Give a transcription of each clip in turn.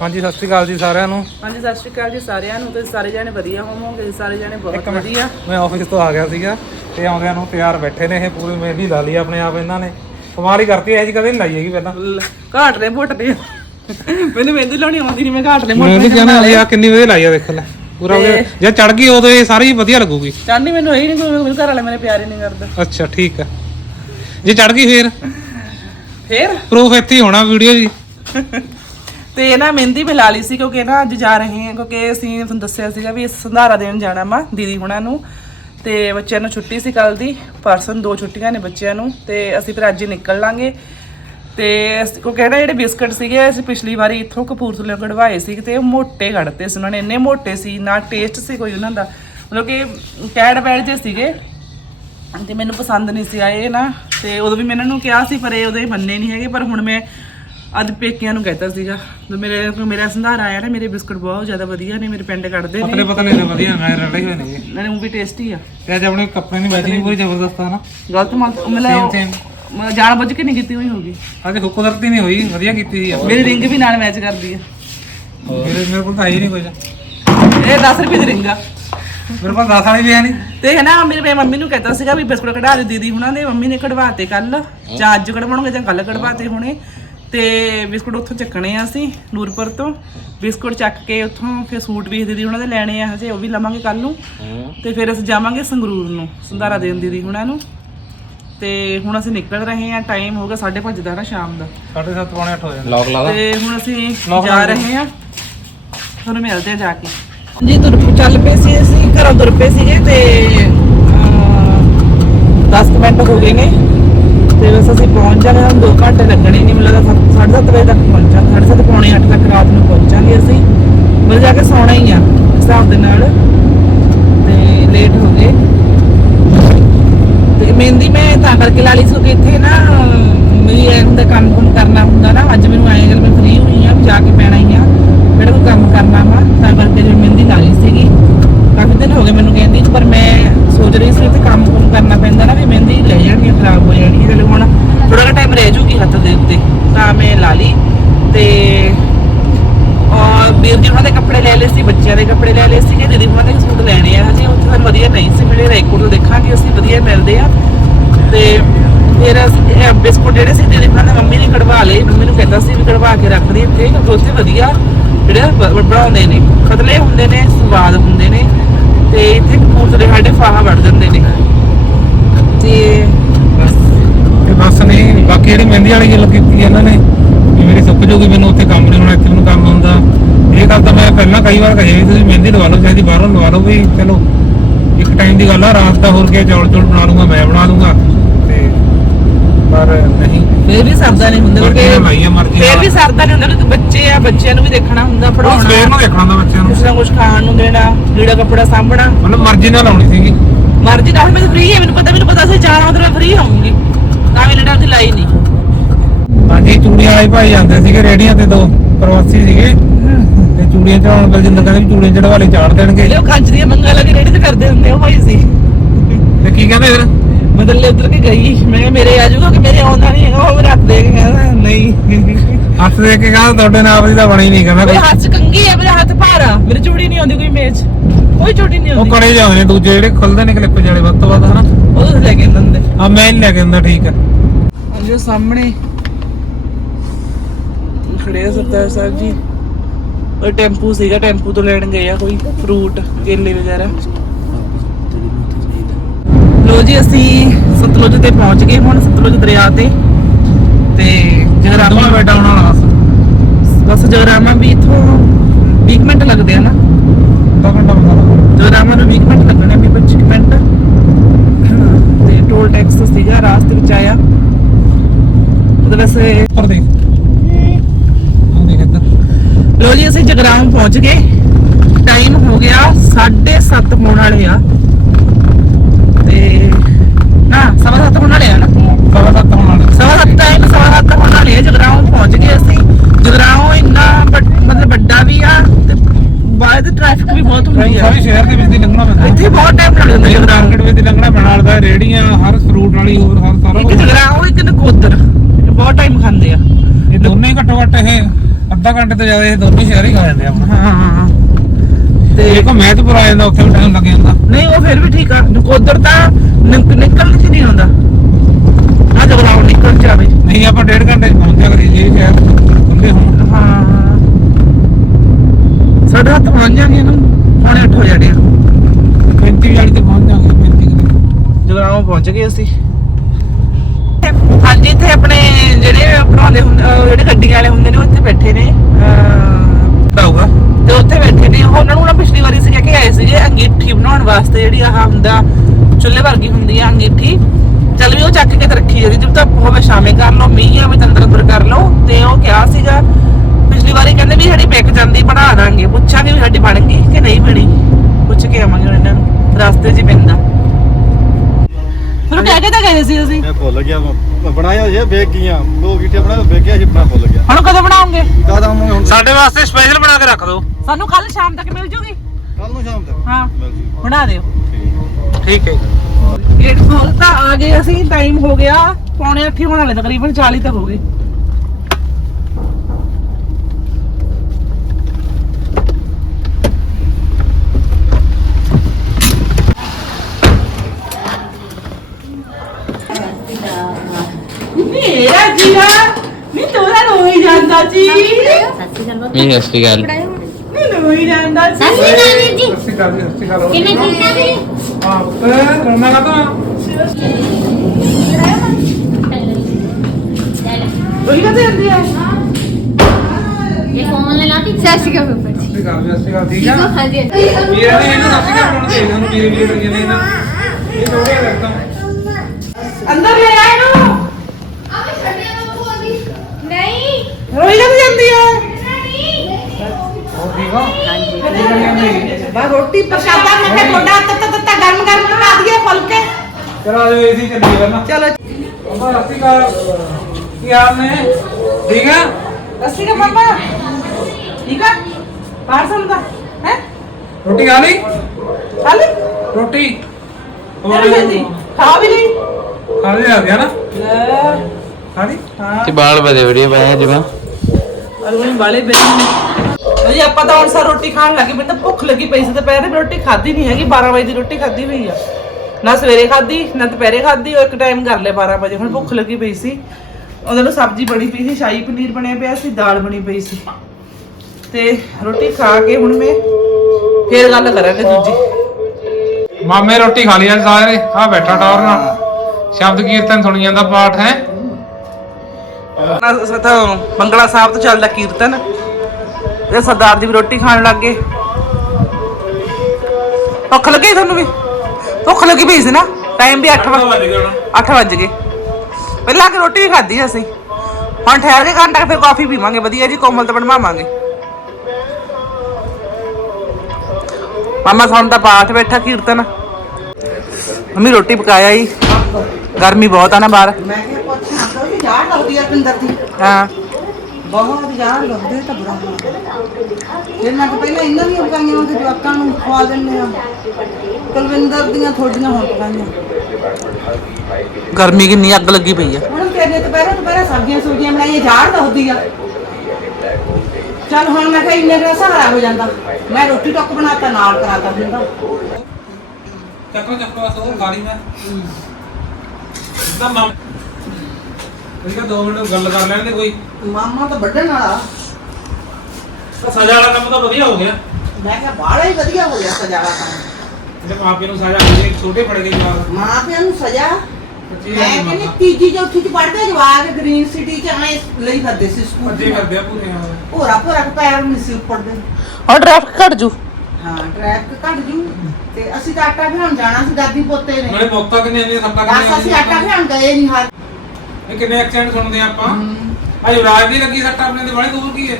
ਹਾਂਜੀ ਸਤਿ ਸ਼੍ਰੀ ਅਕਾਲ ਜੀ ਸਾਰਿਆਂ ਨੂੰ। ਹਾਂਜੀ ਸਤਿ ਸ਼੍ਰੀ ਅਕਾਲ ਜੀ ਸਾਰਿਆਂ ਨੂੰ ਤੇ ਸਾਰੇ ਜਾਣੇ ਵਧੀਆ ਹੋਵੋਗੇ ਸਾਰੇ ਜਾਣੇ ਬਹੁਤ ਵਧੀਆ। ਮੈਂ ਆਫਿਸ ਤੋਂ ਆ ਗਿਆ ਸੀਗਾ ਤੇ ਆਉਂਦਿਆਂ ਨੂੰ ਤਿਆਰ ਬੈਠੇ ਨੇ ਇਹ ਪੂਰੀ ਮਹਿੰਦੀ ਲਾ ਲਈ ਆਪਣੇ ਆਪ ਇਹਨਾਂ ਨੇ। ਕਮਾਲ ਹੀ ਕਰਤੀ ਐ ਜੀ ਕਦੇ ਨਹੀਂ ਲਾਈ ਹੈਗੀ ਪਹਿਲਾਂ। ਘਾਟ ਰਹੇ ਮੋਟ ਦੇ ਮੈਨੂੰ ਮਹਿੰਦੀ ਲਾਉਣੀ ਆਉਂਦੀ ਨਹੀਂ ਮੈਂ ਘਾਟ ਮੈਂ ਵੀ ਮੋਟ ਜਾਣਾ ਆ ਕਿੰਨੀ ਵਧੀਆ ਲਾਈ ਆ ਦੇਖ ਲੈ ਪੂਰਾ ਜੇ ਚੜ ਗਈ ਉਦੋਂ ਇਹ ਸਾਰੀ ਵਧੀਆ ਲੱਗੂਗੀ। ਚਾਹਨੀ ਮੈਨੂੰ ਇਹ ਨਹੀਂ ਕੋਈ ਮੇਰੇ ਘਰ ਵਾਲਾ ਮੇਰੇ ਪਿਆਰ ਹੀ ਨਹੀਂ ਕਰਦਾ। ਅੱਛਾ ਠੀਕ ਆ। ਜੇ ਚੜ ਗਈ ਫੇਰ? ਫੇਰ? ਪ੍ਰੂਫ ਇੱਥੇ ਹੋਣਾ ਵੀਡੀਓ ਜੀ। ਤੇ ਨਾ ਮਹਿੰਦੀ ਮੈਂ ਲਾ ਲਈ ਸੀ ਕਿਉਂਕਿ ਨਾ ਅੱਜ ਜਾ ਰਹੇ ਹਾਂ, ਕਿਉਂਕਿ ਅਸੀਂ ਤੁਹਾਨੂੰ ਦੱਸਿਆ ਸੀਗਾ ਵੀ ਸੰਧਾਰਾ ਦੇਣ ਜਾਣਾ ਵਾ ਦੀਦੀ ਹੁਣਾਂ ਨੂੰ। ਤੇ ਬੱਚਿਆਂ ਨੂੰ ਛੁੱਟੀ ਸੀ ਕੱਲ ਦੀ ਪਰਸਨ ਦੋ ਛੁੱਟੀਆਂ ਨੇ ਬੱਚਿਆਂ ਨੂੰ, ਤੇ ਅਸੀਂ ਫਿਰ ਅੱਜ ਹੀ ਨਿਕਲ ਲਾਂਗੇ। ਤੇ ਅਸੀਂ- ਕਿਉਂਕਿ ਨਾ ਜਿਹੜੇ ਬਿਸਕਟ ਸੀਗੇ, ਅਸੀਂ ਪਿਛਲੀ ਵਾਰੀ ਇੱਥੋਂ ਕਪੂਰਥਲੇ ਕਢਵਾਏ ਸੀ ਤੇ ਉਹ ਮੋਟੇ ਕੱਢਤੇ ਸੀ ਉਹਨਾਂ ਨੇ, ਇੰਨੇ ਮੋਟੇ ਸੀ, ਨਾ ਟੇਸਟ ਸੀ ਕੋਈ ਉਹਨਾਂ ਦਾ। ਮਤਲਬ ਕਿ ਕੈੜ ਬੈੜ ਜੇ ਸੀਗੇ, ਤੇ ਮੈਨੂੰ ਪਸੰਦ ਨਹੀਂ ਸੀ ਆਏ ਨਾ, ਤੇ ਉਦੋਂ ਵੀ ਮੈਂ ਇਹਨਾਂ ਨੂੰ ਕਿਹਾ ਸੀ, ਪਰ ਇਹ ਉਹਦੇ ਮੰਨੇ ਨਹੀਂ ਹੈਗੇ, ਪਰ ਹੁਣ ਮੈਂ ਅੱਜ ਪੇਕਿਆਂ ਨੂੰ ਕਹਿਤਾ ਸੀਗਾ। ਤੇ ਮੇਰੇ ਮੇਰਾ ਸੰਧਾਰ ਆਇਆ ਨਾ ਮੇਰੇ ਬਿਸਕੁਟ ਬਹੁਤ ਜ਼ਿਆਦਾ ਵਧੀਆ ਨੇ ਮੇਰੇ ਪਿੰਡ ਕੱਢਦੇ ਨੇ। ਪਤਲੇ ਪਤਲੇ ਨੇ ਵਧੀਆ ਮੈਂ ਰਲੇ ਹੋਏ ਨੇ। ਨਾਲੇ ਉਹ ਵੀ ਟੇਸਟੀ ਆ। ਤੇ ਅੱਜ ਆਪਣੇ ਕੱਪੜੇ ਦੀ ਮੈਚਿੰਗ ਪੂਰੀ ਜ਼ਬਰਦਸਤ ਆ ਨਾ। ਗਲਤ ਮਤਲਬ ਜਾਣ ਬੁੱਝ ਕੇ ਨਹੀਂ ਕੀਤੀ ਹੋਈ ਹੋਗੀ ਅੱਜ ਹੁੱਕ ਕੁਦਰਤੀ ਨਹੀਂ ਹੋਈ ਵਧੀਆ ਕੀਤੀ ਸੀ ਮੇਰੀ ਰਿੰਗ ਵੀ ਨਾਲ ਮੈਚ ਕਰਦੀ ਆ। ਮੇਰੇ ਮੇਰੇ ਕੋਲ ਤਾਂ ਹੈ ਹੀ ਨਹੀਂ ਕੁਝ ਇਹ 10 ਰੁਪਏ ਦੀ ਰਿੰਗ ਆ। ਮੇਰੇ ਕੋਲ 10 ਵਾਲੀ ਵੀ ਹੈ ਨਹੀਂ। ਤੇ ਹੈ ਨਾ ਮੇਰੇ ਮੇਰੇ ਮੰਮੀ ਨੂੰ ਕਹਿਤਾ ਸੀਗਾ ਵੀ ਬਿਸਕੁਟ ਕਢਾ ਦੇ ਦੀਦੀ ਹੁਣਾਂ ਦੇ। ਮੰਮੀ ਨੇ ਕਢਵਾਤੇ ਕੱਲ ਜਾਂ ਅੱਜ ਕਢਵਾਉਣਗੇ ਜਾਂ ਕੱਲ ਕਢਵਾਤੇ ਹੁਣੇ। ਤੇ ਬਿਸਕੁਟ ਉੱਥੋਂ ਚੱਕਣੇ ਆ ਅਸੀਂ ਨੂਰਪੁਰ ਤੋਂ। ਬਿਸਕੁਟ ਚੱਕ ਕੇ ਉੱਥੋਂ ਫਿਰ ਸੂਟ ਵੀ ਦੀਦੀ ਹੁਣਾਂ ਦੇ ਲੈਣੇ ਆ ਹਜੇ ਉਹ ਵੀ ਲਵਾਂਗੇ ਕੱਲ ਨੂੰ। ਤੇ ਫਿਰ ਅਸੀਂ ਜਾਵਾਂਗੇ ਸੰਗਰੂਰ ਨੂੰ ਸੰਧਾਰਾ ਦੇਣ ਦੀਦੀ ਹੁਣਾਂ ਨੂੰ। ਤੇ ਹੁਣ ਅਸੀਂ ਨਿਕਲ ਰਹੇ ਹਾਂ ਟਾਈਮ ਹੋ ਗਿਆ 5:30 ਦਾ ਨਾ ਸ਼ਾਮ ਦਾ। 7:30 ਪੌਣੇ 8 ਹੋ ਜਾਂਦਾ ਲੌਕ ਲਾ ਤੇ ਹੁਣ ਅਸੀਂ ਜਾ ਰਹੇ ਹਾਂ ਤੁਹਾਨੂੰ ਮਿਲਦੇ ਆ ਜਾ ਕੇ। ਜੀ ਤੁਰ ਚੱਲ ਪਏ ਸੀ ਅਸੀਂ ਘਰੋਂ ਤੁਰ ਪਏ ਸੀਗੇ ਤੇ 10 ਮਿੰਟ ਹੋ ਗਏ ਨੇ। ਤੇ ਬਸ ਅਸੀਂ ਪਹੁੰਚ ਜਾਵਾਂਗੇ ਹੁਣ 2 ਘੰਟੇ ਲੱਗਣੇ ਨਹੀਂ ਮੈਨੂੰ ਲੱਗਦਾ 7:30 ਵਜੇ ਤੱਕ ਪਹੁੰਚਾਂਗੇ 7:30 ਪੌਣੇ 8 ਤੱਕ ਰਾਤ ਨੂੰ ਪਹੁੰਚਾਂਗੇ ਅਸੀਂ। ਬਸ ਜਾ ਕੇ ਸੌਣਾ ਹੀ ਆ ਹਿਸਾਬ ਦੇ ਨਾਲ। ਤੇ ਲੇਟ ਹੋ ਗਏ। ਤੇ ਮਹਿੰਦੀ ਮੈਂ ਤਾਂ ਕਰਕੇ ਲਾ ਲਈ ਸੀ ਕਿ ਇੱਥੇ ਨਾ ਮੇਰੀ ਐਂ ਹੁੰਦਾ ਕੰਮ ਕੁਮ ਕਰਨਾ ਹੁੰਦਾ ਨਾ ਅੱਜ ਮੈਨੂੰ ਐਂ ਗੱਲ ਮੈਂ ਫ੍ਰੀ ਹੋਈ ਆ ਜਾ ਕੇ ਪੈਣਾ ਹੀ ਆ। ਜਿਹੜਾ ਕੋਈ ਕੰਮ ਕਰਨਾ ਵਾ ਤਾਂ ਕਰਕੇ ਜਿਵੇਂ ਮਹਿੰਦੀ ਲਾ ਲਈ ਸੀਗੀ। ਕਾਫੀ ਦਿਨ ਹੋ ਗਏ ਮੈਨੂੰ ਕਹਿੰਦੀ ਪਰ ਮੈਂ ਸੋਚ ਰਹੀ ਸੀ ਤੇ ਕੰਮ ਕੁਮ ਕਰਨਾ ਪੈਂਦਾ ਨਾ ਵੀ ਮਹਿੰਦੀ ਲੈ ਜਾਣੀ ਆ, ਖਰਾਬ ਹੋ ਜਾਣੀ ਹੈ ਚਲੋ ਹੁਣ ਥੋੜਾ ਜਿਹਾ ਟਾਈਮ ਰਹਿ ਜੂਗੀ ਹੱਥ ਦੇ ਉੱਤੇ। ਤਾਂ ਮੈਂ ਲਾ ਲਈ। ਤੇ ਔਰ ਵੀਰ ਜੀ ਉਹਨਾਂ ਦੇ ਕੱਪੜੇ ਲੈ ਲਏ ਸੀ, ਬੱਚਿਆਂ ਦੇ ਕੱਪੜੇ ਲੈ ਲਏ ਸੀਗੇ, ਦੀਦੀ ਉਹਨਾਂ ਦੇ ਸੂਟ ਲੈਣੇ ਆ। ਹਜੇ ਉੱਥੇ ਸਾਨੂੰ ਵਧੀਆ ਨਹੀਂ ਸੀ ਮਿਲੇ ਰੈਕੋਰਡ ਤੋਂ ਦੇਖਾਂਗੇ, ਅਸੀਂ ਵਧੀਆ ਮਿਲਦੇ ਆ। ਤੇ ਫਿਰ ਅਸੀਂ ਬਿਸਕੁਟ ਜਿਹੜੇ ਸੀ, ਦੀਦੀ ਉਹਨਾਂ ਦੀ ਮੰਮੀ ਨੇ ਕਢਵਾ ਲਏ। ਮੰਮੀ ਨੂੰ ਕਹਿੰਦਾ ਸੀ ਵੀ ਕਢਵਾ ਕੇ ਰੱਖ ਦੇ ਇੱਥੇ, ਕਿਉਂਕਿ ਉੱਥੇ ਵਧੀਆ ਜਿਹੜੇ ਬਣਾਉਂਦੇ ਨੇ। ਖਤਲੇ ਹੁੰਦੇ ਨੇ, ਸਵਾਦ ਹੁੰਦੇ ਨੇ। ਤੇ ਇੱਥੇ ਕਪੂਰਥਲੇ ਸਾਡੇ ਫਾਹਾ ਵੜ ਜਾਂਦੇ ਨੇ ਤੇ ਤੇ ਬਸ ਨਹੀਂ ਬਾਕੀ ਜਿਹੜੀ ਮਹਿੰਦੀ ਵਾਲੀ ਗੱਲ ਕੀਤੀ ਇਹਨਾਂ ਨੇ ਵੀ ਮੇਰੀ ਸੁੱਕ ਜੂਗੀ ਮੈਨੂੰ ਉੱਥੇ ਕੰਮ ਨਹੀਂ ਹੋਣਾ ਇੱਥੇ ਮੈਨੂੰ ਕੰਮ ਹੁੰਦਾ ਇਹ ਗੱਲ ਤਾਂ ਮੈਂ ਪਹਿਲਾਂ ਕਈ ਵਾਰ ਕਹੀ ਵੀ ਤੁਸੀਂ ਮਹਿੰਦੀ ਲਵਾ ਲਓ ਚਾਹੀਦੀ ਬਾਹਰੋਂ ਲਵਾ ਲਓ ਵੀ ਚਲੋ ਇੱਕ ਟਾਈਮ ਦੀ ਗੱਲ ਆ ਰਾਤ ਦਾ ਹੋਰ ਕੇ ਚੌਲ ਚੌਲ ਬਣਾ ਲੂੰਗਾ ਮੈਂ ਬਣਾ ਲੂੰਗਾ ਤੇ ਪਰ ਨਹੀਂ। ਫਿਰ ਵੀ ਸਰਦਾ ਨਹੀਂ ਹੁੰਦਾ ਕਿਉਂਕਿ ਫਿਰ ਵੀ ਸਰਦਾ ਨਹੀਂ ਹੁੰਦਾ ਕਿਉਂਕਿ ਬੱਚੇ ਆ ਬੱਚਿਆਂ ਨੂੰ ਵੀ ਦੇਖਣਾ ਹੁੰਦਾ ਪੜਾਉਣਾ ਸਵੇਰ ਨੂੰ ਦੇਖਣਾ ਹੁੰਦਾ ਬੱਚਿਆਂ ਨੂੰ। ਕਿਸੇ ਨੂੰ ਕੁਝ ਖਾਣ ਨੂੰ ਦੇਣਾ ਲੀੜਾ ਕੱਪੜਾ ਸਾਂਭਣਾ। ਮਤਲਬ ਮਰਜ਼ੀ ਨਾਲ ਲਾਉਣੀ ਸੀਗੀ। ਮਰਜ਼ੀ ਨਾਲ ਮੈਂ ਫ੍ਰੀ ਹੈ ਮੈਨੂੰ ਪਤਾ ਮੈਨੂੰ ਪਤਾ ਸੀ ਜਾਣਾ ਉਧਰ ਮੈਂ ਫ੍ਰੀ ਹੋਊਂਗੀ ਤਾਂ ਵੀ ਲੜਾ ਦੀ ਲਾਈ ਨਹੀਂ। ਹਾਂਜੀ ਚੂੜੀਆਂ ਵਾਲੇ ਭਾਈ ਜਾਂਦੇ ਸੀਗੇ ਰੇੜੀਆਂ ਤੇ ਦੋ ਪ੍ਰਵਾਸੀ ਸੀਗੇ। ਤੇ ਚੂੜੀਆਂ ਚੜਾਉਣ ਬਲਜਿੰਦਰ ਕਹਿੰਦੇ ਵੀ ਚੂੜੀਆਂ ਚੜਵਾ ਲਈ ਚਾੜ ਦੇਣਗੇ। ਜਿਹੜੇ ਉਹ ਖੰਚ ਦੀਆਂ ਮੰਗਾਂ ਲੱਗੇ ਰੇੜੀ ਤੇ ਕਰਦੇ ਹੁੰਦੇ ਉਹ ਭਾਈ ਸੀ। ਤੇ ਕੀ ਕਹਿੰਦੇ ਫਿਰ? ਮੈਂ ਤਾਂ ਉਧਰ ਕੇ ਗਈ ਮੈਂ ਕਿਹਾ ਮੇਰੇ ਆ ਜਾਊਗਾ ਕਿ ਮੇਰੇ ਆਉਂਦਾ ਨਹੀਂ ਹੈਗਾ ਉਹ ਵੀ ਰੱਖ ਦੇ ਕਹਿੰਦਾ ਨਹੀਂ। ਹੱਥ ਦੇ ਕੇ ਕਹਿੰਦਾ ਤੁਹਾਡੇ ਨਾਲ ਦੀ ਤਾਂ ਬਣੀ ਨਹੀਂ ਕਹਿੰਦਾ ਮੇਰੇ ਹੱਥ 'ਚ ਕੰਗੀ ਹੈ ਮੇਰੇ ਹੱਥ ਭਾਰਾ ਮੇਰੇ ਚੂੜੀ ਨਹੀਂ ਆਉਂਦੀ ਕੋਈ ਮੇਚ ਕੋਈ ਚੂੜੀ ਨਹੀਂ ਉਹ ਆਉਂਦੀ। ਕੜੇ ਜਾਂਦੇ ਨੇ ਦੂਜੇ ਜਿਹੜੇ ਖੁੱਲਦੇ ਨੇ ਕਲਿੱਪ ਜਿਹੜੇ ਵੱਧ ਤੋਂ ਵੱਧ ਹਨਾ। ਉਹ ਤਾਂ ਲੈ ਕੇ ਦਿੰਦੇ ਆ ਮੈਂ ਨਹੀਂ ਲੈ ਕੇ ਦਿੰਦਾ ਠੀਕ ਆ। ਜੋ ਸਾਹਮਣੇ। ਖੜੇ ਆ ਸਰਦਾਰ ਸਾਹਿਬ ਜੀ। ਉਹ ਟੈਂਪੂ ਸੀਗਾ ਟੈਂਪੂ ਤੋਂ ਲੈਣ ਗਏ ਆ ਕੋਈ ਫਰੂਟ ਕੇਲੇ ਵਗੈਰਾ। ਲੋ ਜੀ ਅਸੀਂ ਸਤਲੁਜ ਤੇ ਪਹੁੰਚ ਗਏ ਹੁਣ ਸਤਲੁਜ ਦਰਿਆ ਤੇ। ਤੇ ਜਗਰਾਮਾ ਬੈਠਾ ਆਉਣ ਵਾਲਾ ਬਸ ਜਗਰਾਮਾ ਵੀ ਇਥੋਂ 20 ਮਿੰਟ ਲੱਗਦੇ ਆ ਨਾ। ਅੱਧਾ ਘੰਟਾ ਬਸ ਜਗਰਾਮਾ ਨੂੰ 20 ਮਿੰਟ ਲੱਗਣੇ ਵੀ 25 ਮਿੰਟ ਤੇ ਟੋਲ ਟੈਕਸ ਸੀਗਾ ਰਾਸਤੇ ਵਿੱਚ ਆਇਆ। ਉਹਦੇ ਵੈਸੇ ਉੱਪਰ ਦੇਖ। ਉਹ ਦੇਖ ਇੱਧਰ। ਲੋ ਜੀ ਅਸੀਂ ਜਗਰਾਉਂ ਪਹੁੰਚ ਗਏ। ਟਾਈਮ ਹੋ ਗਿਆ 7:30 ਹੋਣ ਵਾਲੇ ਆ। ਤੇ ਨਾ ਸਵਾ ਸੱਤ ਹੋਣ ਵਾਲੇ ਆ ਨਾ? ਸਵਾ ਸੱਤ ਹੋਣ ਵਾਲੇ। ਸਵਾ ਸੱਤ ਟਾਈਮ ਸਵਾ ਸੱਤ ਹੋਣ ਵਾਲੇ ਆ। ਜਗਰਾਉਂ ਪਹੁੰਚ ਗਏ ਅਸੀਂ। ਜਗਰਾਉਂ ਇੰਨਾ ਮਤਲਬ ਵੱਡਾ ਵੀ ਆ ਤੇ ਬਾਅਦ ਟ੍ਰੈਫਿਕ ਵੀ ਬਹੁਤ ਹੁੰਦੀ ਆ। ਸਾਰੇ ਸ਼ਹਿਰ ਦੇ ਵਿੱਚ ਦੀ ਲੰਘਣਾ ਪੈਂਦਾ। ਇੱਥੇ ਬਹੁਤ ਟਾਈਮ ਲੱਗ ਜਾਂਦਾ ਜਗਰਾਉਂ ਮਾਰਕੀਟ ਵਿੱਚ ਦੀ ਲੰਘਣਾ ਪੈਣਾ ਵਾਲਾ ਰੇੜੀਆਂ ਹਰ ਫਰੂਟ ਵਾਲੀ ਹੋਰ ਹਰ ਸਾਰਾ ਇੱਕ ਕੁਝ ਜਗਰਾਉਂ ਇੱਕ ਨਕੋਦਰ ਬਹੁਤ ਟਾਈਮ ਖਾਂਦੇ ਆ। ਇਹ ਦੋਨੇ ਹੀ ਘੱਟੋ ਘੱਟ ਇਹ ਅੱਧਾ ਘੰਟੇ ਤੋਂ ਜ਼ਿਆਦਾ ਇਹ ਦੋਨੇ ਸ਼ਹਿਰ ਹੀ ਖਾ ਜਾਂਦੇ ਆ ਹਾਂ ਤੇ ਤੇ ਇੱਕ ਮਹਿਤਪੁਰ ਆ ਜਾਂਦਾ ਉੱਥੇ ਵੀ ਟਾਈਮ ਲੱਗ ਜਾਂਦਾ। ਨਹੀਂ ਉਹ ਫਿਰ ਵੀ ਠੀਕ ਆ। ਨਕੋਦਰ ਤਾਂ ਨਿਕ- ਨਿਕਲਣ ਚ ਨਹੀਂ ਆਉਂਦਾ। ਆ ਜਗਰਾਉਂ ਨਿਕਲ ਜਾਵੇ ਨਹੀਂ ਆਪਾਂ ਡੇਢ ਘੰਟੇ 'ਚ ਪਹੁੰਚ ਜਾਗੇ ਜੇ ਸ਼ਹਿਰ ਖੁੱਲੇ ਹੋਣ ਹਾਂ ਸਾਡੇ ਹੱਥ ਪਹੁੰਚ ਜਾਗੇ ਨਾ ਹੁਣੇ 8 ਹੋ ਜਾਣੇ ਆ 35 ਵਾਲੀ ਤੇ ਪਹੁੰਚ ਜਾਗੇ 35 ਕਿਲੋਮੀਟਰ ਜਗਰਾਉਂ ਪਹੁੰਚ ਗਏ ਅਸੀਂ। ਹਾਂਜੀ ਇੱਥੇ ਆਪਣੇ ਜਿਹੜੇ ਬਣਾਉਂਦੇ ਹੁੰਦੇ ਜਿਹੜੇ ਗੱਡੀਆਂ ਵਾਲੇ ਹੁੰਦੇ ਨੇ ਉਹ ਇੱਥੇ ਬੈਠੇ ਨੇ ਹੋਊਗਾ ਤੇ ਉੱਥੇ ਬੈਠੇ ਨੇ। ਉਹ ਉਹਨਾਂ ਨੂੰ ਨਾ ਪਿਛਲੀ ਵਾਰੀ ਸੀ ਕਿ ਆਏ ਸੀਗੇ ਅੰਗੀਠੀ ਬਣਾਉਣ ਵਾਸਤੇ ਜਿਹੜੀ ਆਹ ਹੁੰਦਾ ਚੁੱਲ੍ਹੇ ਵਰਗੀ ਹੁੰਦੀ ਆ ਅੰਗੀਠੀ। ਚੱਲ ਵੀ ਉਹ ਚੱਕ ਕੇ ਤੇ ਰੱਖੀ ਜਿਹੜੀ ਜਿਵੇਂ ਤਾਂ ਹੋਵੇ ਸ਼ਾਮੇ ਕਰ ਲਓ ਮੀਂਹ ਆਵੇ ਤਾਂ ਅੰਦਰ ਅੰਦਰ ਕਰ ਲਓ। ਤੇ ਉਹ ਕਿਹਾ ਸੀਗਾ ਪਿਛਲੀ ਵਾਰੀ ਕਹਿੰਦੇ ਵੀ ਸਾਡੀ ਵਿਕ ਜਾਂਦੀ ਬਣਾ ਦਾਂਗੇ। ਪੁੱਛਾਂਗੇ ਵੀ ਸਾਡੀ ਬਣ ਗਈ ਕਿ ਨਹੀਂ ਬਣੀ। ਪੁੱਛ ਕੇ ਆਵਾਂਗੇ ਇਹਨਾਂ ਨੂੰ ਰਸਤੇ 'ਚ ਪੈਂਦਾ। ਫਿਰ ਕਹਿ ਕੇ ਤਾਂ ਗਏ ਸੀ ਅਸੀਂ। ਮੈਂ ਭੁੱਲ ਗਿਆ ਮੈਂ ਬਣਾਇਆ ਜੇ ਵੇਖ ਗਈਆਂ। ਦੋ ਗੀਟੇ ਬਣਾਏ ਵੇਖ ਗਿਆ ਸੀ ਮੈਂ ਭੁੱਲ ਗਿਆ। ਹੁਣ ਕਦੋਂ ਬਣਾਉਂਗੇ? ਕਾਦਾ ਮੈਂ ਹੁਣ? ਸਾਡੇ ਵਾਸਤੇ ਸਪੈਸ਼ਲ ਬਣਾ ਕੇ ਰੱਖ ਦਿਓ ਸਾਨੂੰ ਕੱਲ ਸ਼ਾਮ ਤੱਕ ਮਿਲ ਜੂਗੀ? ਕੱਲ ਨੂੰ ਸ਼ਾਮ ਤੱਕ? ਹਾਂ ਮਿਲ ਜੂ ਬਣਾ ਦਿਓ। ਠੀਕ ਹੈ ਗੇਟ ਖੋਲ ਤਾਂ ਆ ਗਏ ਅਸੀਂ ਟਾਈਮ ਹੋ ਗਿਆ। ਪੌਣੇ 8 ਹੋਣ ਵਾਲੇ ਤਕਰੀਬਨ 40 ਤਾਂ ਹੋ ਗਏ। ਮੇਰਾ ਜੀਆ ਨੀ ਤੋਰਾ ਰੋਈ ਜਾਂਦਾ ਜੀ। ਮੇਰੀ ਅਸਲੀ ਗੱਲ? ਨੀ ਰੋਈ ਜਾਂਦਾ ਜੀ। ਸਤਿ ਸ਼੍ਰੀ ਅਕਾਲ ਜੀ। ਸਤਿ ਸ਼੍ਰੀ ਅਕਾਲ ਕਿੰਨੇ ਠੀਕ ਠਾਕ ਜੀ? ਹਾਂ ਪੁੱਤ ਰੋਣਾ ਨਾ ਤਾਂ। ਰੋਈ ਕਾ ਜਾਂਦੀ ਹੈ। ਇਹ ਫੋਨ ਲੈ ਲਾਤੀ ਸਤਿ ਸ਼੍ਰੀ ਅਕਾਲ ਬੱਬਰ ਜੀ। ਸਤਿ ਸ਼੍ਰੀ ਅਕਾਲ ਜੀ, ਸਤਿ ਸ਼੍ਰੀ ਅਕਾਲ ਠੀਕ ਆ? ਹੋ ਹਾਂਜੀ ਵੀਰ ਨੇ ਇਹਨੂੰ ਸਤਿ ਸ਼੍ਰੀ ਅਕਾਲ ਹੁਣ ਦੇ ਉਹਨੂੰ ਵੀਰ ਵੀਰ ਕਰੀਏ ਨੇ ਇਹਨਾਂ ਇਹ ਥੋੜੇ ਲੱਗਦਾ ਅੰਦਰ ਲੈ ਆ ਇਹਨੂੰ ਨਹੀਂ ਰੋਈ ਕਾ ਜਾਂਦੀ ਹੈ ਹਾਂਜੀ। ਜੀ ਬਾ ਰੋਟੀ ਪ੍ਰਸ਼ਾਦਾ ਮੈਂ ਕਿਹਾ ਥੋੜਾ ਤੱਤਾ ਤੱਤਾ ਗਰਮ ਗਰਮ ਬਣਾ ਦਈਏ ਫੁਲਕੇ। ਚਲੋ ਆ ਜਾਓ ਏਸੀ ਚੱਲੀਏ ਪਹਿਲਾਂ। ਚਲੋ ਸਤਿ ਸ਼੍ਰੀ ਅਕਾਲ। ਕੀ ਹਾਲ ਨੇ? ਠੀਕ ਆ? ਅਸੀਂ ਕਾ ਪਾਪਾ। ਠੀਕ ਆ? ਪਾਰਸਲ ਦਾ ਹੈ? ਰੋਟੀ ਖਾ ਲਈ? ਹਾਲੇ ਰੋਟੀ? ਚਲ ਜਲਦੀ ਖਾ ਵੀ ਲਈ। ਖਾ ਲਈ ਆ ਗਿਆ ਨਾ? ਲੈ। ਖਾ ਲਈ? ਹਾਂ। ਤੇ ਬਾਲ ਬਦੇ ਵੀਡੀਓ ਪਾਇਆ ਜਿਵੇਂ ਅਲਵਣੀ ਵਾਲੇ ਬੈਠੇ ਜੀ ਆਪਾਂ ਤਾਂ ਹੁਣ ਸਾ ਰੋਟੀ ਖਾਣ ਲੱਗੇ ਮੈਨੂੰ ਤਾਂ ਭੁੱਖ ਲੱਗੀ ਪਈ ਸੀ ਦੁਪਹਿਰੇ ਮੈਂ ਰੋਟੀ ਖਾਧੀ ਨਹੀਂ ਹੈਗੀ 12 ਵਜੇ ਦੀ ਰੋਟੀ ਖਾਧੀ ਹੋਈ ਆ। ਨਾ ਸਵੇਰੇ ਖਾਧੀ, ਨਾ ਦੁਪਹਿਰੇ ਖਾਧੀ, ਉਹ ਇੱਕ ਟਾਈਮ ਕਰ ਲਿਆ 12 ਵਜੇ, ਹੁਣ ਭੁੱਖ ਲੱਗੀ ਪਈ ਸੀ। ਉਹਦੇ ਨੂੰ ਸਬਜ਼ੀ ਬਣੀ ਪਈ ਸੀ, ਸ਼ਾਹੀ ਪਨੀਰ ਬਣਿਆ ਪਿਆ ਸੀ, ਦਾਲ ਬਣੀ ਪਈ ਸੀ। ਤੇ ਰੋਟੀ ਖਾ ਕੇ ਹੁਣ ਮੈਂ ਫੇਰ ਗੱਲ ਕਰਾਂਗੇ ਦੂਜੀ। ਮਾਮੇ ਰੋਟੀ ਖਾ ਲਈ ਸਾਰੇ ਆ ਬੈਠਾ ਟੌਰ ਨਾਲ। ਸ਼ਬਦ ਕੀਰਤਨ ਸੁਣੀ ਜਾਂਦਾ ਪਾਠ, ਹੈ? ਤਾਂ ਬੰਗਲਾ ਸਾਹਿਬ ਤੋਂ ਚੱਲਦਾ ਕੀਰਤਨ। ਤੇ ਸਰਦਾਰ ਜੀ ਵੀ ਰੋਟੀ ਖਾਣ ਲੱਗ ਗਏ। ਭੁੱਖ ਲੱਗੀ ਤੁਹਾਨੂੰ ਵੀ? ਭੁੱਖ ਲੱਗੀ ਪਈ ਸੀ ਨਾ? ਟਾਈਮ ਵੀ 8 ਵਜੇ 8 ਵਜ ਗਏ। ਪਹਿਲਾਂ ਕਿ ਰੋਟੀ ਵੀ ਖਾਧੀ ਅਸੀਂ। ਹੁਣ ਠਹਿਰ ਕੇ ਘੰਟਾ ਕੁ ਫਿਰ ਕਾਫੀ ਪੀਵਾਂਗੇ। ਵਧੀਆ ਜੀ ਕੋਮਲ ਤੋਂ ਬਣਵਾਵਾਂਗੇ। ਮਾਮਾ ਸੁਣ ਦਾ ਪਾਠ ਬੈਠਾ ਕੀਰਤਨ। ਮੰਮੀ ਰੋਟੀ ਪਕਾਇਆ ਹੀ ਗਰਮੀ ਬਹੁਤ ਆ ਨਾ ਬਾਹਰ। ਮੈਂ ਕਿਹਾ ਪੁੱਛ ਨਾ ਕਿ ਜਾੜ ਲੱਗਦੀ ਆ ਪਿੰਦਰ ਦੀ। ਹਾਂ। ਬਹੁਤ ਜਾੜ ਲੱਗਦੇ ਤਾਂ ਬੁਰਾ ਹਾਲ ਫਿਰ ਮੈਂ ਤਾਂ ਪਹਿਲਾਂ ਇਹਨਾਂ ਦੀਆਂ ਪਕਾਈਆਂ ਉਹ ਜਵਾਕਾਂ ਨੂੰ ਖਵਾ ਦਿੰਦੇ ਆ। ਕੁਲਵਿੰਦਰ ਦੀਆਂ ਥੋੜੀਆਂ ਹੁਣ ਪਕਾਈਆਂ। ਗਰਮੀ ਕਿੰਨੀ ਅੱਗ ਲੱਗੀ ਪਈ ਆ। ਹੁਣ ਤੇਰੇ ਦੁਪਹਿਰੇ ਦੁਪਹਿਰੇ ਸਬਜ਼ੀਆਂ ਸੁਬਜ਼ੀਆਂ ਬਣਾਈਏ ਜਾੜ ਲੱਗਦੀ ਆ। ਚੱਲ ਹੁਣ ਮੈਂ ਕਿਹਾ ਇੰਨੇ ਦਾ ਸਹਾਰਾ ਹੋ ਜਾਂਦਾ। ਮੈਂ ਰੋਟੀ ਟੁੱਕ ਬਣਾਤਾ ਨਾਲ ਕਰਾਤਾ ਦਿੰਦਾ ਚੱਕੋ ਚੱਕੋ ਬਸ ਉਹ ਗਾੜੀ ਮੈਂ। ਤਾਂ ਮਾਮ ਠੀਕ ਆ 2 ਮਿੰਟ ਗੱਲ ਕਰ ਲੈਣ ਦੇ ਕੋਈ। ਮਾਮਾ ਤਾਂ ਵੱਢਣ ਵਾਲਾ। ਤਾਂ ਸਜ਼ਾ ਵਾਲਾ ਕੰਮ ਤਾਂ ਵਧੀਆ ਹੋ ਗਿਆ। ਮੈਂ ਕਿਹਾ ਬਾਹਲਾ ਹੀ ਵਧੀਆ ਹੋ ਗਿਆ ਸਜਾਵਾ ਕੰਮ। ਜੇ ਮਾਪੇ ਨੂੰ ਸਜ਼ਾ ਹੋ ਗਈ ਛੋਟੇ ਫੜ ਗਏ ਜਵਾਬ ਮਾਂ ਪਿਆਂ ਨੂੰ ਸਜ਼ਾ? ਮੈਂ ਕਹਿੰਦੀ ਤੀਜੀ ਚੌਥੀ ਚ ਪੜਦੇ ਜਵਾਕ ਗ੍ਰੀਨ ਸਿਟੀ ਚ ਆਏ ਲਈ ਫਿਰਦੇ ਸੀ ਸਕੂਲ ਬੱਚੇ ਕਰਦੇ ਆ ਪੂਰੇ ਹਾਂ। ਭੋਰਾ ਭੋਰਾ ਕੁ ਪੈਰ ਨਹੀਂ ਸੀ ਉੱਪੜਦੇ ਹੁਣ ਟ੍ਰੈਫਿਕ ਘਟ ਜੂ। ਹਾਂ ਟ੍ਰੈਫਿਕ ਘੱਟ ਜੂ ਤੇ ਅਸੀਂ ਤਾਂ ਆਟਾ ਘਿਆਉਣ ਜਾਣਾ ਸੀ ਦਾਦੀ ਪੋਤੇ ਨੇ। ਨਾਲੇ ਮੌਤਾਂ ਕਿੰਨੇ ਆਉਂਦੀਆਂ ਸੱਟਾਂ ਬਸ ਕਿੰਨੇ ਅਸੀਂ ਆਟਾ ਘਿਆਉਣ ਗਏ ਨਹੀਂ ਹਰ। ਇਹ ਕਿੰਨੇ ਐਕਸੀਡੈਂਟ ਸੁਣਦੇ ਆ ਆਪਾਂ? ਆ ਯੁਵਰਾਜ ਦੀ ਲੱਗੀ ਸੱਟ ਆਪਣੇ ਦੇ ਬੜੇ ਦੂਰ ਕੀ ਹੈ?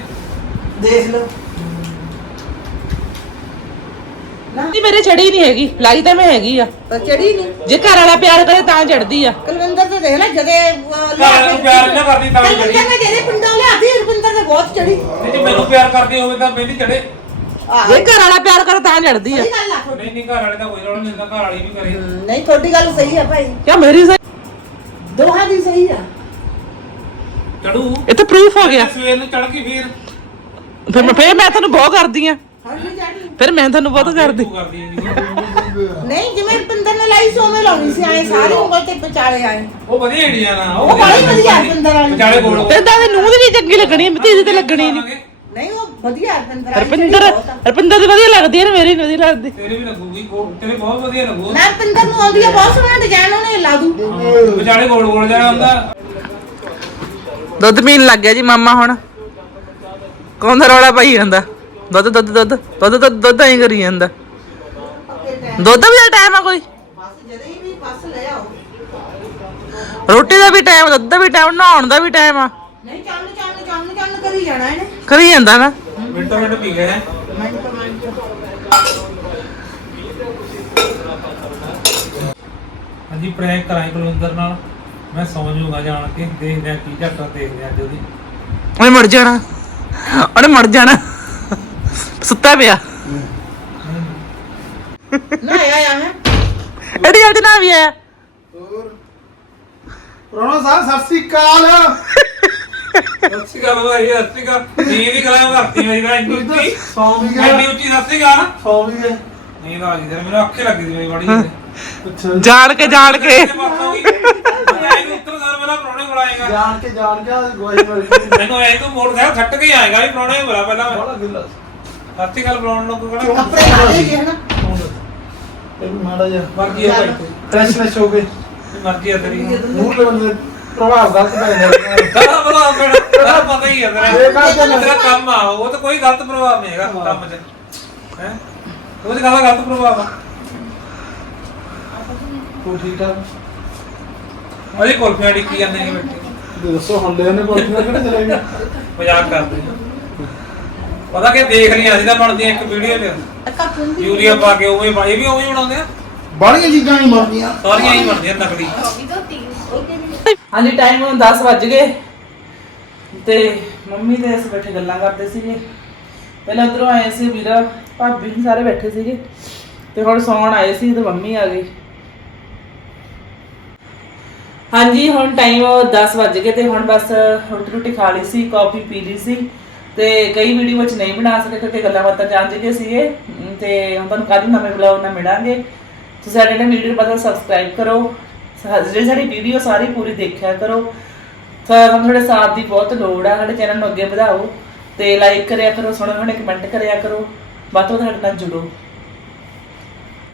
ਦੇਖ ਲਓ। ਨਾ। ਨਹੀਂ ਮੇਰੇ ਚੜੀ ਨਹੀਂ ਹੈਗੀ ਲਾਈ ਤਾਂ ਮੈਂ ਹੈਗੀ ਆ। ਤਾਂ ਚੜੀ ਨਹੀਂ ਜੇ ਘਰ ਵਾਲਾ ਪਿਆਰ ਕਰੇ ਤਾਂ ਚੜਦੀ ਆ। ਕੁਲਵਿੰਦਰ ਤੇ ਦੇਖ ਲੈ ਜਦੇ ਘਰ ਨੂੰ ਕੇ- ਪਿਆਰ ਨਾ ਕਰਦੀ ਤਾਂ ਚੜੀ। ਕੁਲਵਿੰਦਰ ਨੇ ਜਿਹੜੇ ਪਿੰਡੋਂ ਲਿਆਦੀ ਰੁਪਿੰਦਰ ਤੇ ਬਹੁਤ ਚੜੀ। ਜੇ ਮੈਨੂੰ ਪਿਆਰ ਕਰਦੀ ਹੋਵੇ ਤਾਂ ਮੈਂ ਨਹੀਂ ਚੜੇ। ਜੇ ਘਰ ਵਾਲਾ ਪਿਆਰ ਕਰੇ ਤਾਂ ਚੜਦੀ ਆ। ਸਹੀ ਗੱਲ ਆ ਤੁਹਾਡੀ। ਨਹੀਂ ਨਹੀਂ ਘਰ ਵਾਲੇ ਦਾ ਕੋਈ ਰੌਲਾ ਨਹੀਂ ਹੁੰਦਾ ਘਰ ਵਾਲੀ ਵੀ ਕਰੇ। ਨਹੀਂ ਤੁਹਾਡੀ ਗੱਲ ਸਹੀ ਆ ਭਾਈ। ਕਿਆ ਮੇਰੀ ਸਹੀ? ਦੋਹਾਂ ਦੀ ਸਹੀ ਆ। ਚੜੂ। ਇਹ ਤਾਂ ਪ੍ਰੂਫ ਹੋ ਗਿਆ। ਸਵੇਰ ਨੂੰ ਚੜ ਕੇ ਫੇਰ। ਫਿਰ ਮੈਂ ਫਿਰ ਮੈਂ ਤੁਹਾਨੂੰ ਬਹੁਤ ਕਰਦੀ ਆ। ਫਿਰ ਮੈਂ ਤੁਹਾਨੂੰ ਬਹੁਤ ਕਰਦੀ। ਤੂੰ। ਨਹੀਂ ਜਿਵੇਂ ਰਪਿੰਦਰ ਨੇ ਲਾਈ ਸੀ ਉਵੇਂ ਲਾਉਣੀ ਸੀ ਆਏ ਸਾਰੇ ਉਂਗਲ ਤੇ ਵਿਚਾਲੇ ਆਏ। ਉਹ ਵਧੀਆ ਇੰਡੀਆ ਨਾ ਉਹ ਬੜੀ ਵਧੀਆ ਰਪਿੰਦਰ ਵਾਲੀ। ਵਿਚਾਲੇ ਗੋਲ ਤੇ ਦਾਦੀ ਨੂੰ ਦੀ ਵੀ ਚੰਗੀ ਲੱਗਣੀ ਹੈ ਤੇਰੀ ਤੇ ਲੱਗਣੀ ਨਹੀਂ ਨਹੀਂ ਵਧੀਆ ਰਪਿੰਦਰ ਵਾਲੀ ਰਪਿੰਦਰ ਰਪਿੰਦਰ ਦੀ ਵਧੀਆ ਲੱਗਦੀ ਹੈ ਨਾ ਮੇਰੀ ਨੀ ਵਧੀਆ ਲੱਗਦੀ। ਤੇਰੇ ਵੀ ਲੱਗੂਗੀ ਗੋ- ਤੇਰੇ ਬਹੁਤ ਵਧੀਆ ਲੱਗੂ। ਮੈਂ ਰਪਿੰਦਰ ਨੂੰ ਆਉਂਦੀ ਆ ਬਹੁਤ ਸੋਹਣਾ ਡਿਜ਼ਾਈਨ ਉਹਨੇ ਲਾ ਦੂ ਵਿਚਾਲੇ ਗੋਲ ਗੋਲ ਜਿਹਾ ਹੁੰਦਾ। ਦੁੱਧ ਪੀਣ ਲੱਗ ਗਿਆ ਜੀ ਮਾਮਾ ਹੁਣ। ਕੌਣ ਦਾ ਰੌਲਾ ਪਾਈ ਜਾਂਦਾ? ਦੁੱਧ ਦੁੱਧ ਦੁੱਧ ਦੁੱਧ ਦੁੱਧ ਦੁੱਧ ਐਂ ਕਰੀ ਜਾਂਦਾ। ਦੁੱਧ ਵੀ ਦਾ ਟਾਈਮ ਆ ਕੋਈ। ਬਸ ਜਦੇ ਹੀ ਵੀ ਬੱਸ ਲੈ ਆਓ। ਰੋਟੀ ਦਾ ਵੀ ਟਾਈਮ ਦੁੱਧ ਦਾ ਵੀ ਟਾਈਮ ਨਹਾਉਣ ਦਾ ਵੀ ਟਾਈਮ ਆ। ਨਹੀਂ ਚੰਨ ਚੰਨ ਚੰਨ ਚੰਨ ਕਰੀ ਜਾਣਾ ਇਹਨੇ। ਕਰੀ ਜਾਂਦਾ ਨਾ। ਮਿੰਟੋ ਮਿੰਟ ਪੀ ਗਏ ਮਿੰਟ ਮਿੰਟ ਹਾਂਜੀ ਪ੍ਰੈਂਕ ਕਰਾਈ ਕੁਲਵਿੰਦਰ ਨਾਲ। ਮੈਂ ਸੌਂ ਜਾਊਗਾ ਜਾਣ ਕੇ ਦੇਖਦੇ ਆ ਕੀ ਝਟਾ ਦੇਖਦੇ ਆ ਅੱਜ ਉਹਦੀ। ਉਹਨੇ ਮਰ ਜਾਣਾ। ਉਹਨੇ ਮਰ ਜਾਣਾ। ਸੁੱਤਾ ਪਿਆ। ਨਾ ਆਇਆ ਹੈ ਐਡੀ ਜਲਦੀ ਨਾ ਵੀ ਆਇਆ। ਪ੍ਰੋਣਾ ਸਾਹਿਬ ਸਤਿ ਸ੍ਰੀ ਅਕਾਲ। ਸੱਚੀ ਗੱਲ ਭਾਈ ਸੱਚੀ ਗੱਲ ਨੀਂਦ ਹੀ ਕਲਾ ਭਰਤੀ ਮੇਰੀ ਤਾਂ ਇੰਨੀ ਉੱਚੀ। ਸੌਂ ਵੀ ਐਡੀ ਉੱਚੀ ਸੱਚੀ ਗੱਲ ਸੌਂ ਵੀ ਗਏ ਨੀਂਦ ਆ ਗਈ ਤੇਰੇ ਮੇਰੇ ਅੱਖੇ ਲੱਗੀ ਸੀ ਮੇਰੀ ਬੜੀ ਜਿਹੀ। ਅੱਛਾ। ਜਾਣ ਕੇ ਜਾਣ ਕੇ। ਤੇ ਹੋ ਗਈ ਉੱਤਰ ਸਰ ਮੇਰਾ ਪ੍ਰਾਹੁਣੇ ਕੋਲ ਆਏਗਾ। ਜਾਣ ਕੇ ਜਾਣ ਕੇ ਗਈ। ਮੈਨੂੰ ਐ ਤੂੰ ਮੋੜ ਗਿਆ ਛੱਟ ਕੇ ਹੀ ਆਏਗਾ ਵੀ ਪ੍ਰਾਹੁਣੇ ਨੂੰ ਬੁਲਾ ਪਹਿਲਾਂ ਮੈਂ। ਸੱਚੀ ਗੱਲ ਬੁਲਾਉਣ ਨੂੰ ਕੋਈ ਕਿਹੜਾ ਕੱਪੜੇ ਲਾ ਦੇ ਜੇ ਹਨਾ? ਇਹ ਵੀ ਮਾੜਾ ਜਿਹਾ ਮਰਜ਼ੀ ਭਾਈ। ਫਰੈਸ਼ ਫਰੈਸ਼ ਹੋ ਗਏ। ਤੇਰੀ। ਮਰਜ਼ੀ ਆ ਤੇਰੀ ਦੇ ਬੰਦੇ ਪ੍ਰਭਾਵ ਗਲਤ ਪੈ ਜਾਂਦਾ ਗਲਤ ਪ੍ਰਭਾਵ ਪੈਣਾ ਤੇਰਾ ਪਤਾ ਹੀ ਆ ਇਹ ਤੇਰਾ ਗੱਲ ਤਾਂ ਤੇਰਾ ਕੰਮ ਆ ਉਹ ਤਾਂ ਕੋਈ ਗਲਤ ਪ੍ਰਭਾਵ ਨਹੀਂ ਹੈਗਾ ਕੰਮ 'ਚ। ਹੈ? ਉਹਦੇ ਕਾਹਦਾ ਗਲਤ ਪ੍ਰਭਾਵ ਆ। ਤੂੰ ਠੀਕ ਠਾਕ? ਅਜੇ ਕੁਲਫੀਆਂ ਡਿੱਕੀ ਜਾਂਦੇ ਨੇ ਬੈਠੇ। ਤੇ ਦੱਸੋ ਹੁਣ ਲੈ ਨੇ ਕੋਈ ਕਿਹੜੇ ਚਲੇ ਗਏ ਮਜ਼ਾਕ ਕਰਦੇ ਆ। ਪਤਾ ਕਿ ਦੇਖ ਲਈਆਂ ਅਸੀਂ ਤਾਂ ਬਣਦੀਆਂ ਇੱਕ ਵੀਡੀਓ 'ਚ। ਟੱਕਾ ਪੁੰਦੀ ਯੂਰੀਆ ਪਾ ਕੇ ਉਵੇਂ ਪਾ- ਇਹ ਵੀ ਉਵੇਂ ਹੀ ਬਣਾਉਂਦੇ ਆ? ਬਾਹਲੀਆਂ ਚੀਜ਼ਾਂ ਹੀ ਮਰਦੀਆਂ ਸਾਰੀਆਂ ਹੀ ਬਣਦੀਆਂ ਨਕਲੀ। ਹਾਂਜੀ ਟਾਈਮ ਹੁਣ 10 ਵੱਜ ਗਏ। ਤੇ ਮੰਮੀ ਤੇ ਅਸੀਂ ਬੈਠੇ ਗੱਲਾਂ ਕਰਦੇ ਸੀਗੇ। ਪਹਿਲਾਂ ਉਧਰੋਂ ਆਏ ਸੀ ਵੀਰਾ, ਭਾਬੀ ਵੀ ਸਾਰੇ ਬੈਠੇ ਸੀਗੇ। ਤੇ ਹੁਣ ਸੌਣ ਆਏ ਸੀ ਤੇ ਮੰਮੀ ਆ ਗਈ ਹਾਂਜੀ, ਹੁਣ ਟਾਈਮ 10 ਵੱਜ ਗਏ ਤੇ ਹੁਣ ਬਸ ਰੋਟੀ ਰੋਟੀ ਖਾ ਲਈ ਸੀ ਕਾਫੀ ਪੀ ਲਈ ਸੀ। ਤੇ ਕਈ ਵੀਡੀਓ ਵਿੱਚ ਨਹੀਂ ਬਣਾ ਸਕੇ ਕਿਉਂਕਿ ਗੱਲਾਂ ਬਾਤਾਂ ਚੱਲ ਜਿਹੇ ਸੀਗੇ। ਤੇ ਹੁਣ ਤੁਹਾਨੂੰ ਕੱਲ ਨਵੇਂ ਬਲੌਗ ਨਾਲ ਮਿਲਾਂਗੇ। ਤੁਸੀਂ ਸਾਡੇ ਨਾਲ ਵੀਡੀਓ ਪਤਾ ਸਬਸਕ੍ਰਾਈਬ ਕਰੋ। ਜਿਹੜੀ ਸਾਡੀ ਵੀਡੀਓ ਸਾਰੀ ਪੂਰੀ ਦੇਖਿਆ ਕਰੋ। ਤੁਹਾਨੂੰ ਤੁਹਾਡੇ ਸਾਥ ਦੀ ਬਹੁਤ ਲੋੜ ਆ, ਸਾਡੇ ਚੈਨਲ ਨੂੰ ਅੱਗੇ ਵਧਾਓ ਤੇ ਲਾਈਕ ਕਰਿਆ ਕਰੋ ਸੋਹਣੇ ਸੋਹਣੇ ਕਮੈਂਟ ਕਰਿਆ ਕਰੋ। ਵੱਧ ਤੋਂ ਵੱਧ ਸਾਡੇ ਨਾਲ ਜੁੜੋ।